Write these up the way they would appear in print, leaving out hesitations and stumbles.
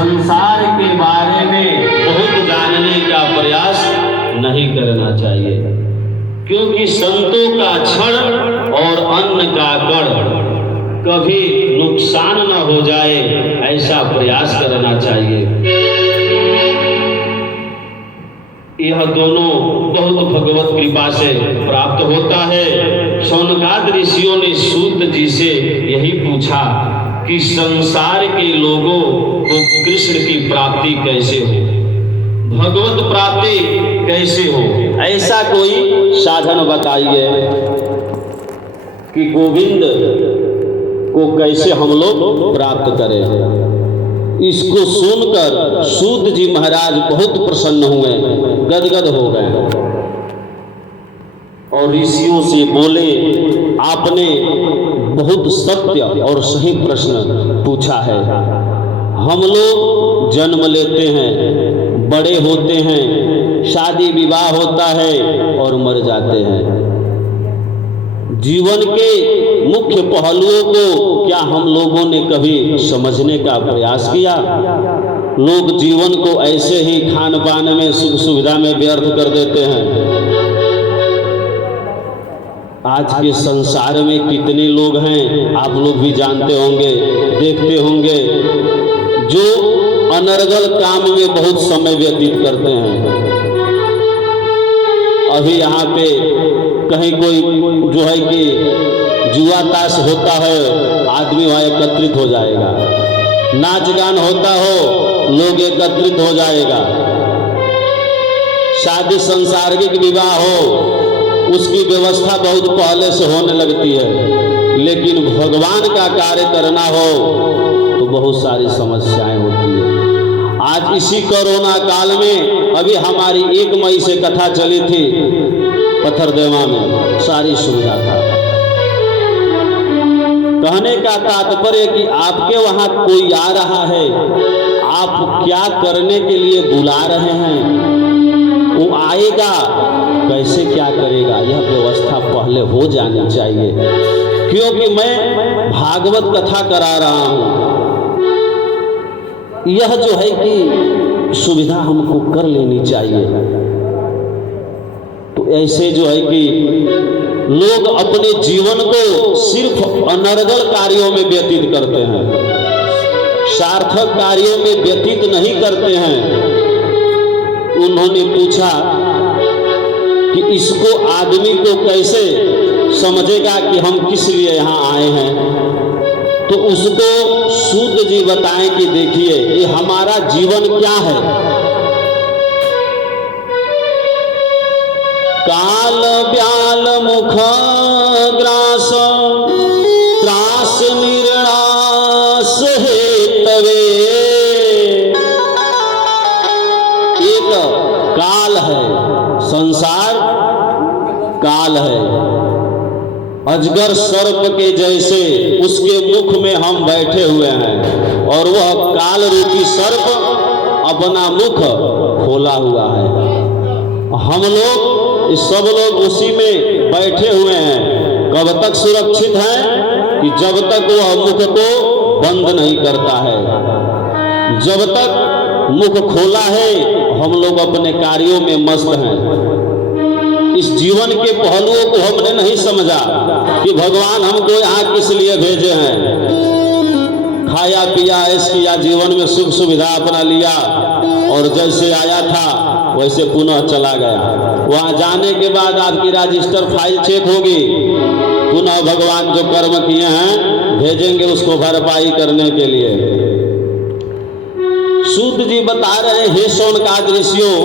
संसार के बारे में बहुत जानने का प्रयास नहीं करना चाहिए, क्योंकि संतों का क्षण और अन्न का कण कभी नुकसान न हो जाए, ऐसा प्रयास करना चाहिए। यह दोनों बहुत भगवत कृपा से प्राप्त होता है। शौनकाद ऋषियों ने सूत जी से यही पूछा कि संसार के लोगों को कृष्ण की प्राप्ति कैसे हो, भगवत प्राप्ति कैसे हो, ऐसा कोई साधन बताइए कि गोविंद को कैसे हम लोग प्राप्त करें। इसको सुनकर सूत जी महाराज बहुत प्रसन्न हुए, गदगद हो गए और ऋषियों से बोले, आपने बहुत सत्य और सही प्रश्न पूछा है। हम लोग जन्म लेते हैं, बड़े होते हैं, शादी विवाह होता है और मर जाते हैं। जीवन के मुख्य पहलुओं को क्या हम लोगों ने कभी समझने का प्रयास किया? लोग जीवन को ऐसे ही खान पान में, सुख सुविधा में व्यर्थ कर देते हैं। आज के संसार में कितने लोग हैं, आप लोग भी जानते होंगे, देखते होंगे, जो अनर्गल काम में बहुत समय व्यतीत करते हैं। अभी यहाँ पे कहीं कोई जो है कि जुआ ताश होता है, आदमी वहाँ एकत्रित हो जाएगा। नाच गान होता हो, लोग एकत्रित हो जाएगा। शादी सांसारिक विवाह हो, उसकी व्यवस्था बहुत पहले से होने लगती है, लेकिन भगवान का कार्य करना हो तो बहुत सारी समस्याएं होती है। आज इसी कोरोना काल में अभी हमारी 1 मई से कथा चली थी, पत्थरदेवा में सारी सुविधा था। कहने का तात्पर्य कि आपके वहां कोई आ रहा है, आप क्या करने के लिए बुला रहे हैं, वो आएगा कैसे, क्या करेगा, यह व्यवस्था पहले हो जानी चाहिए। क्योंकि मैं भागवत कथा करा रहा हूं, यह जो है कि सुविधा हमको कर लेनी चाहिए। तो ऐसे जो है कि लोग अपने जीवन को सिर्फ अनर्गल कार्यों में व्यतीत करते हैं, सार्थक कार्यों में व्यतीत नहीं करते हैं। उन्होंने पूछा कि इसको आदमी को कैसे समझेगा कि हम किस लिए यहाँ आए हैं। तो उसको सूत जी बताएं कि देखिए, ये हमारा जीवन क्या है। काल ब्याल मुख ग्रास त्रास निर्णास हेतवे। एक काल है, संसार काल है। अजगर सर्प के जैसे उसके मुख में हम बैठे हुए हैं और वह काल रूपी सर्प अपना मुख खोला हुआ है। हम लोग, सब लोग उसी में बैठे हुए हैं। कब तक सुरक्षित हैं कि जब तक वह मुख को बंद नहीं करता है। जब तक मुख खोला है, हम लोग अपने कार्यों में मस्त हैं। इस जीवन के पहलुओं को हमने नहीं समझा कि भगवान हमको यहाँ किस लिए भेजे हैं। खाया पिया ऐश किया, जीवन में सुख सुविधा अपना लिया और जैसे आया था वैसे पुनः चला गया। वहां जाने के बाद आपकी रजिस्टर फाइल चेक होगी, पुनः भगवान जो कर्म किए हैं भेजेंगे उसको भरपाई करने के लिए। सूत जी बता रहे हैं, हे शौनकाद ऋषियों,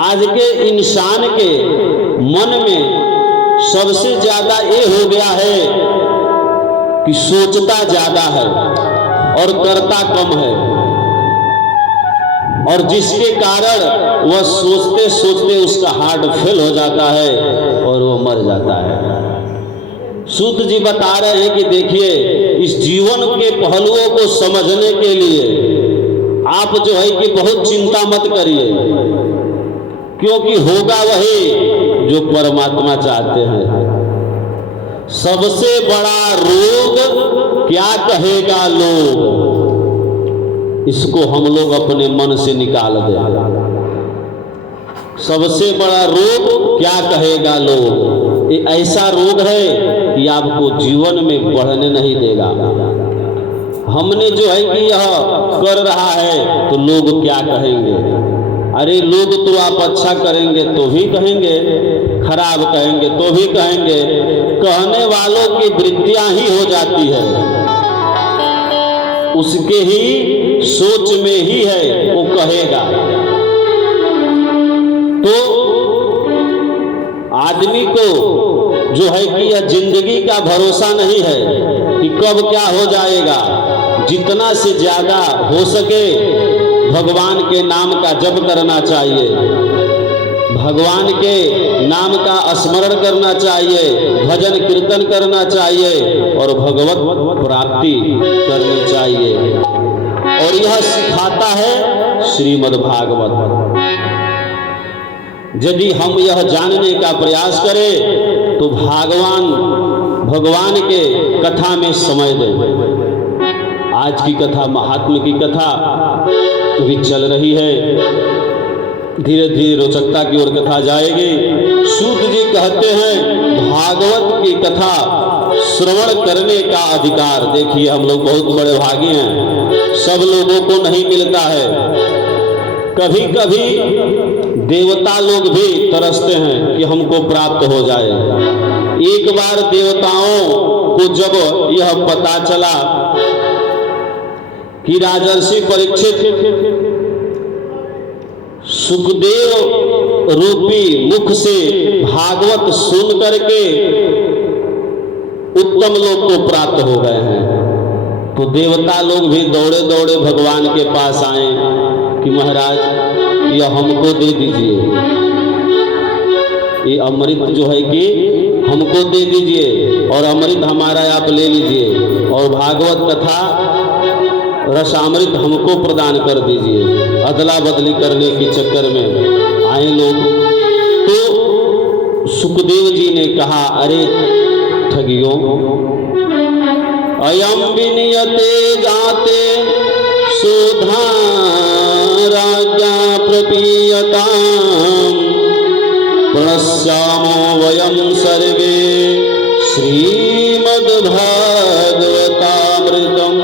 आज के इंसान के मन में सबसे ज्यादा ये हो गया है कि सोचता ज्यादा है और करता कम है, और जिसके कारण वह सोचते सोचते उसका हार्ट फेल हो जाता है और वो मर जाता है। सूत जी बता रहे हैं कि देखिए, इस जीवन के पहलुओं को समझने के लिए आप जो है कि बहुत चिंता मत करिए, क्योंकि होगा वही जो परमात्मा चाहते हैं। सबसे बड़ा रोग क्या कहेगा लोग, इसको हम लोग अपने मन से निकाल दें। सबसे बड़ा रोग क्या कहेगा लोग, ये ऐसा रोग है कि आपको जीवन में बढ़ने नहीं देगा। हमने जो है कि यह कर रहा है तो लोग क्या कहेंगे, अरे लोग तो आप अच्छा करेंगे तो भी कहेंगे, खराब कहेंगे तो भी कहेंगे। कहने वालों की वृत्तियां ही हो जाती है, उसके ही सोच में ही है वो कहेगा। तो आदमी को जो है कि यह जिंदगी का भरोसा नहीं है कि कब क्या हो जाएगा। जितना से ज्यादा हो सके भगवान के नाम का जप करना चाहिए, भगवान के नाम का स्मरण करना चाहिए, भजन कीर्तन करना चाहिए और भगवत प्राप्ति करनी चाहिए। और यह सिखाता है श्रीमद् भागवत। यदि हम यह जानने का प्रयास करें तो भगवान के कथा में समय दें। आज की कथा महात्मा की कथा भी चल रही है, धीरे धीरे रोचकता की ओर कथा जाएगी। सूत जी कहते हैं भागवत की कथा श्रवण करने का अधिकार, देखिए हम लोग बहुत बड़े भागी हैं, सब लोगों को नहीं मिलता है। कभी कभी देवता लोग भी तरसते हैं कि हमको प्राप्त हो जाए। एक बार देवताओं को जब यह पता चला कि राजर्षि परीक्षित सुखदेव रूपी मुख से भागवत सुन करके उत्तम लोक को प्राप्त हो गए हैं, तो देवता लोग भी दौड़े दौड़े भगवान के पास आए कि महाराज यह हमको दे दीजिए, ये अमृत जो है कि हमको दे दीजिए और अमृत हमारा आप ले लीजिए और भागवत कथा रसामृत हमको प्रदान कर दीजिए। अदला बदली करने के चक्कर में आए लोग। तो सुखदेव जी ने कहा, अरे ठगियों, अयम विनियते जाते सुधा राज्ञा प्रपीयताम् प्रणश्यामो वयं सर्वे श्रीमद्भागवतामृतम्।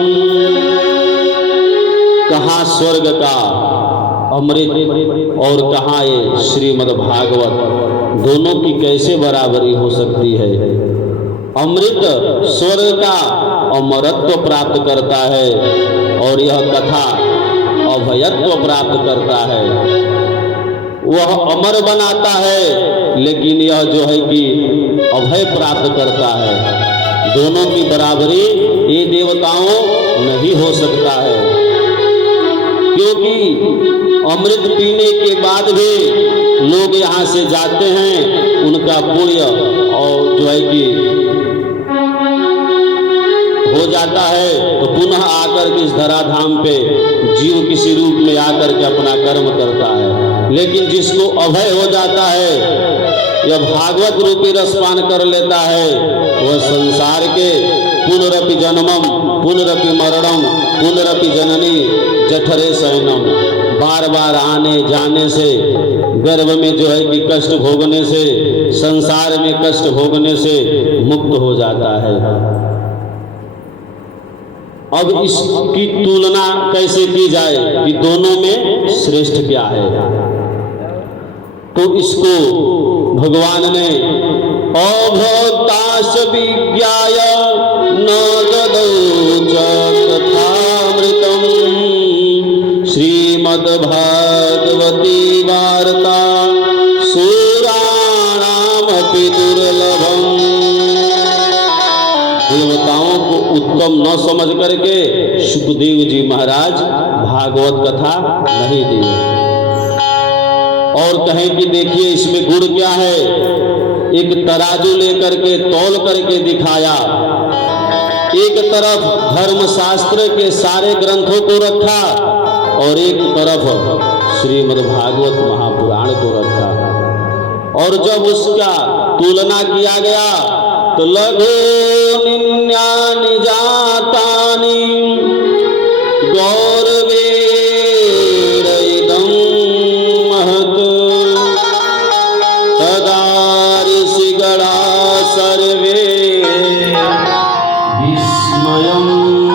कहाँ स्वर्ग का अमृत और कहाँ ये श्रीमद् भागवत, दोनों की कैसे बराबरी हो सकती है। अमृत स्वर्ग का अमरत्व प्राप्त करता है और यह कथा अभयत्व प्राप्त करता है। वह अमर बनाता है लेकिन यह जो है कि अभय प्राप्त करता है। दोनों की बराबरी ये देवताओं नहीं हो सकता है, क्योंकि अमृत पीने के बाद भी लोग यहाँ से जाते हैं, उनका पुण्य और जो है कि हो जाता है तो पुनः आकर के इस धराधाम पे जीव किसी रूप में आकर के अपना कर्म करता है। लेकिन जिसको अभय हो जाता है, यह भागवत रूपी रसपान कर लेता है, वह संसार के पुनरपि जन्मम पुनरपि मरणम पुनरपि जननी जठरे शयनम, बार बार आने जाने से, गर्भ में जो है कि कष्ट भोगने से, संसार में कष्ट भोगने से मुक्त हो जाता है। अब इसकी तुलना कैसे की जाए कि दोनों में श्रेष्ठ क्या है, तो इसको भगवान ने अभक्ताश विज्ञाय न ददौ च कथामृतम् श्रीमद्भागवती वार्ता सुराणामपि दुर्लभम्। देवताओं को उत्तम न समझ करके सुखदेव जी महाराज भागवत कथा नहीं दी और कहें कि देखिए इसमें गुण क्या है। एक तराजू लेकर के तौल करके दिखाया, एक तरफ धर्मशास्त्र के सारे ग्रंथों को रखा और एक तरफ श्रीमद् भागवत महापुराण को रखा। और जब उसका तुलना किया गया तो लघु निन्यानि जातानि